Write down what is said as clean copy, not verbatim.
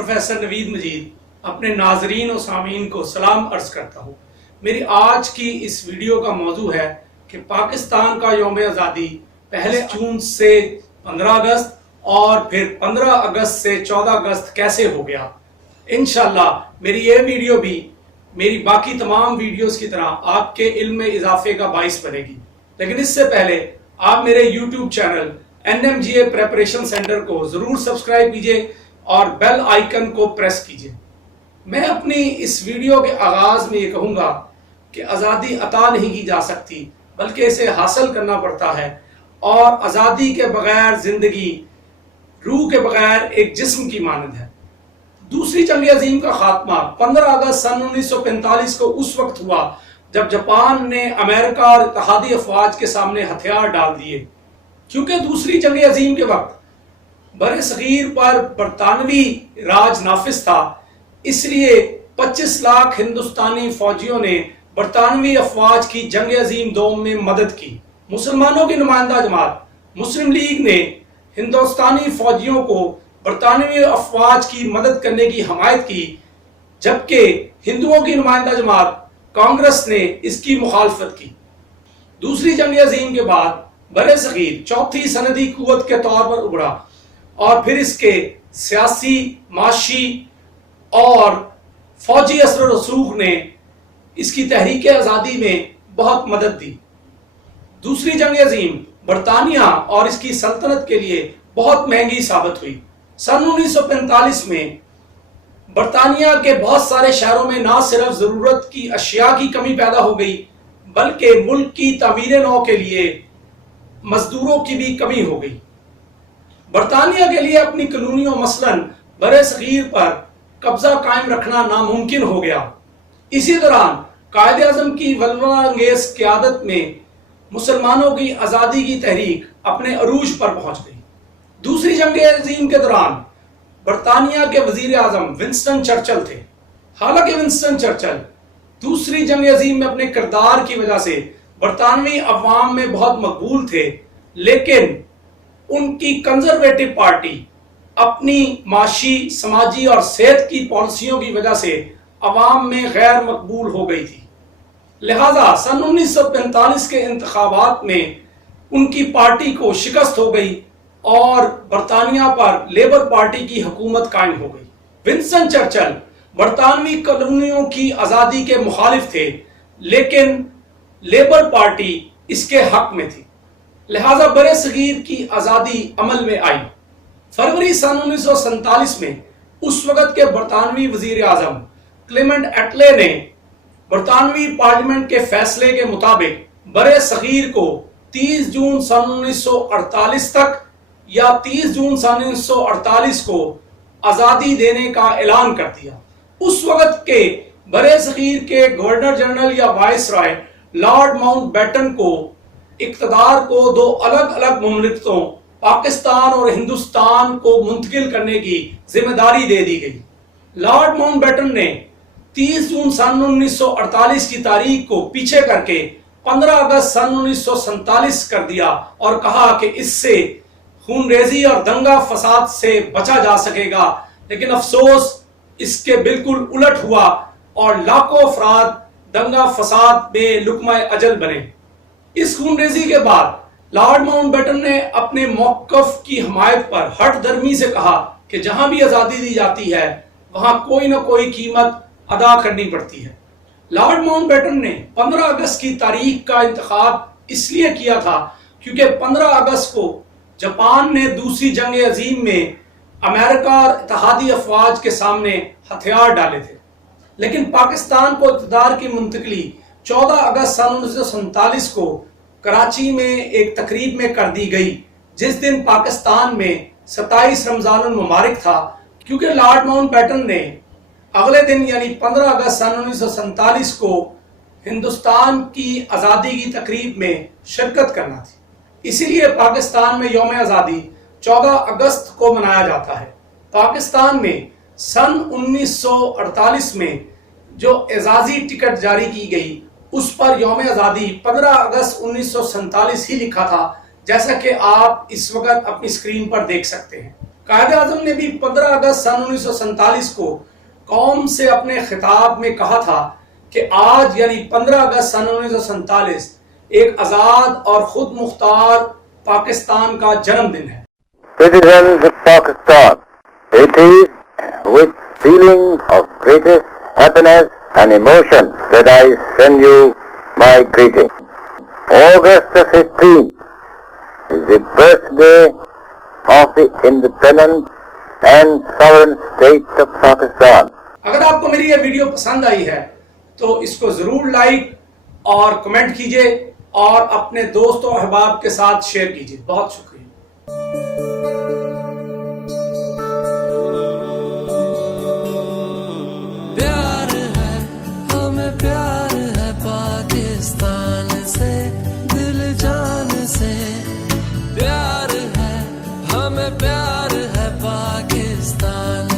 Professor نوید مجید اپنے ناظرین و سامعین کو سلام عرض کرتا ہوں۔ میری آج کی اس ویڈیو کا موضوع ہے کہ پاکستان کا یوم آزادی پہلے جون سے 15 اگست اور پھر 15 اگست سے 14 اگست کیسے ہو گیا۔ انشاءاللہ میری یہ ویڈیو بھی میری باقی تمام ویڈیوز کی طرح آپ کے علم میں اضافے کا باعث بنے گی، لیکن اس سے پہلے آپ میرے YouTube channel NMGA preparation centre کو ضرور سبسکرائب کیجئے اور بیل آئیکن کو پریس کیجئے۔ میں اپنی اس ویڈیو کے آغاز میں یہ کہوں گا کہ آزادی عطا نہیں کی جا سکتی بلکہ اسے حاصل کرنا پڑتا ہے، اور آزادی کے بغیر زندگی روح کے بغیر ایک جسم کی مانند ہے۔ دوسری جنگ عظیم کا خاتمہ 15 اگست سن 1945 کو اس وقت ہوا جب جاپان نے امریکہ اور اتحادی افواج کے سامنے ہتھیار ڈال دیے۔ کیونکہ دوسری جنگ عظیم کے وقت بر صغیر پر برطانوی راج نافذ تھا، اس لیے 25 لاکھ ہندوستانی فوجیوں نے برطانوی افواج کی جنگ عظیم دوم میں مدد کی۔ مسلمانوں کی نمائندہ جماعت مسلم لیگ نے ہندوستانی فوجیوں کو برطانوی افواج کی مدد کرنے کی حمایت کی، جبکہ ہندوؤں کی نمائندہ جماعت کانگریس نے اس کی مخالفت کی۔ دوسری جنگ عظیم کے بعد بر صغیر چوتھی سندی قوت کے طور پر ابھرا، اور پھر اس کے سیاسی، معاشی اور فوجی اثر و رسوخ نے اس کی تحریک آزادی میں بہت مدد دی۔ دوسری جنگ عظیم برطانیہ اور اس کی سلطنت کے لیے بہت مہنگی ثابت ہوئی۔ سن 1945 میں برطانیہ کے بہت سارے شہروں میں نہ صرف ضرورت کی اشیاء کی کمی پیدا ہو گئی بلکہ ملک کی تعمیر نو کے لیے مزدوروں کی بھی کمی ہو گئی۔ برطانیہ کے لیے اپنی کالونیوں مثلاً بر صغیر پر قبضہ قائم رکھنا ناممکن ہو گیا۔ اسی دوران قائد اعظم کی ولولہ انگیز قیادت میں مسلمانوں کی آزادی کی تحریک اپنے عروج پر پہنچ گئی۔ دوسری جنگ عظیم کے دوران برطانیہ کے وزیر اعظم ونسٹن چرچل تھے۔ حالانکہ ونسٹن چرچل دوسری جنگ عظیم میں اپنے کردار کی وجہ سے برطانوی عوام میں بہت مقبول تھے، لیکن ان کی کنزرویٹو پارٹی اپنی معاشی، سماجی اور صحت کی پالیسیوں کی وجہ سے عوام میں غیر مقبول ہو گئی تھی۔ لہذا سن 1945 کے انتخابات میں ان کی پارٹی کو شکست ہو گئی اور برطانیہ پر لیبر پارٹی کی حکومت قائم ہو گئی۔ ونسٹن چرچل برطانوی کالونیوں کی آزادی کے مخالف تھے، لیکن لیبر پارٹی اس کے حق میں تھی، لہذا بر صغیر کی آزادی عمل میں آئی۔ فروری سن 1947 میں اس وقت کے برطانوی وزیر اعظم کلیمنٹ ایٹلے نے برطانوی پارلیمنٹ کے فیصلے کے مطابق بر صغیر کو 30 جون سن 1948 تک یا 30 جون سن 1948 کو آزادی دینے کا اعلان کر دیا۔ اس وقت کے بر صغیر کے گورنر جنرل یا وائس رائے لارڈ ماؤنٹ بیٹن کو اقتدار کو دو الگ الگ مملکتوں پاکستان اور ہندوستان کو منتقل کرنے کی ذمہ داری دے دی گئی۔ لارڈ ماؤنٹ بیٹن نے 30 جون سن 1948 کی تاریخ کو پیچھے کر کے 15 اگست سن 1947 کر دیا اور کہا کہ اس سے خون ریزی اور دنگا فساد سے بچا جا سکے گا، لیکن افسوس اس کے بالکل الٹ ہوا اور لاکھوں افراد دنگا فساد میں لقمہ اجل بنے۔ اس خون ریزی کے بعد لارڈ ماؤنٹ بیٹن نے اپنے موقف کی حمایت پر ہٹ درمی سے کہا کہ جہاں بھی آزادی دی جاتی ہے وہاں کوئی نہ کوئی قیمت ادا کرنی پڑتی ہے۔ لارڈ ماؤنٹ بیٹن نے 15 اگست کی تاریخ کا انتخاب اس لیے کیا تھا کیونکہ 15 اگست کو جاپان نے دوسری جنگ عظیم میں امریکہ اور اتحادی افواج کے سامنے ہتھیار ڈالے تھے، لیکن پاکستان کو اقتدار کی منتقلی 14 اگست سن 1947 کو کراچی میں ایک تقریب میں کر دی گئی، جس دن پاکستان میں 27 رمضان المبارک تھا۔ کیونکہ لارڈ ماؤنٹ بیٹن نے اگلے دن یعنی 15 اگست سن 1947 کو ہندوستان کی آزادی کی تقریب میں شرکت کرنا تھی، اسی لیے پاکستان میں یوم آزادی 14 اگست کو منایا جاتا ہے۔ پاکستان میں سن 1948 میں جو اعزازی ٹکٹ جاری کی گئی اس پر یوم آزادی 15 اگست 1947 ہی لکھا تھا، جیسا کہ آپ اس وقت اپنی اسکرین پر دیکھ سکتے ہیں۔ قائد اعظم نے بھی 15 اگست سن 1947 کو قوم سے اپنے خطاب میں کہا تھا کہ آج یعنی 15 اگست سن 1947 ایک آزاد اور خود مختار پاکستان کا جنم دن ہے. Citizens of Pakistan, it is with feelings of greatest happiness and emotion that I send you my greeting. August the 15th is the birthday of the independent and sovereign state of Pakistan. اگر آپ کو میری یہ video پسند آئی ہے تو اس کو ضرور لائک اور کمنٹ کیجئے اور اپنے دوستوں اور احباب کے ساتھ شیئر کیجئے. بہت شکریہ. پیار ہے ہمیں پیار ہے پاکستان سے دل جان سے پیار ہے ہمیں پیار ہے پاکستان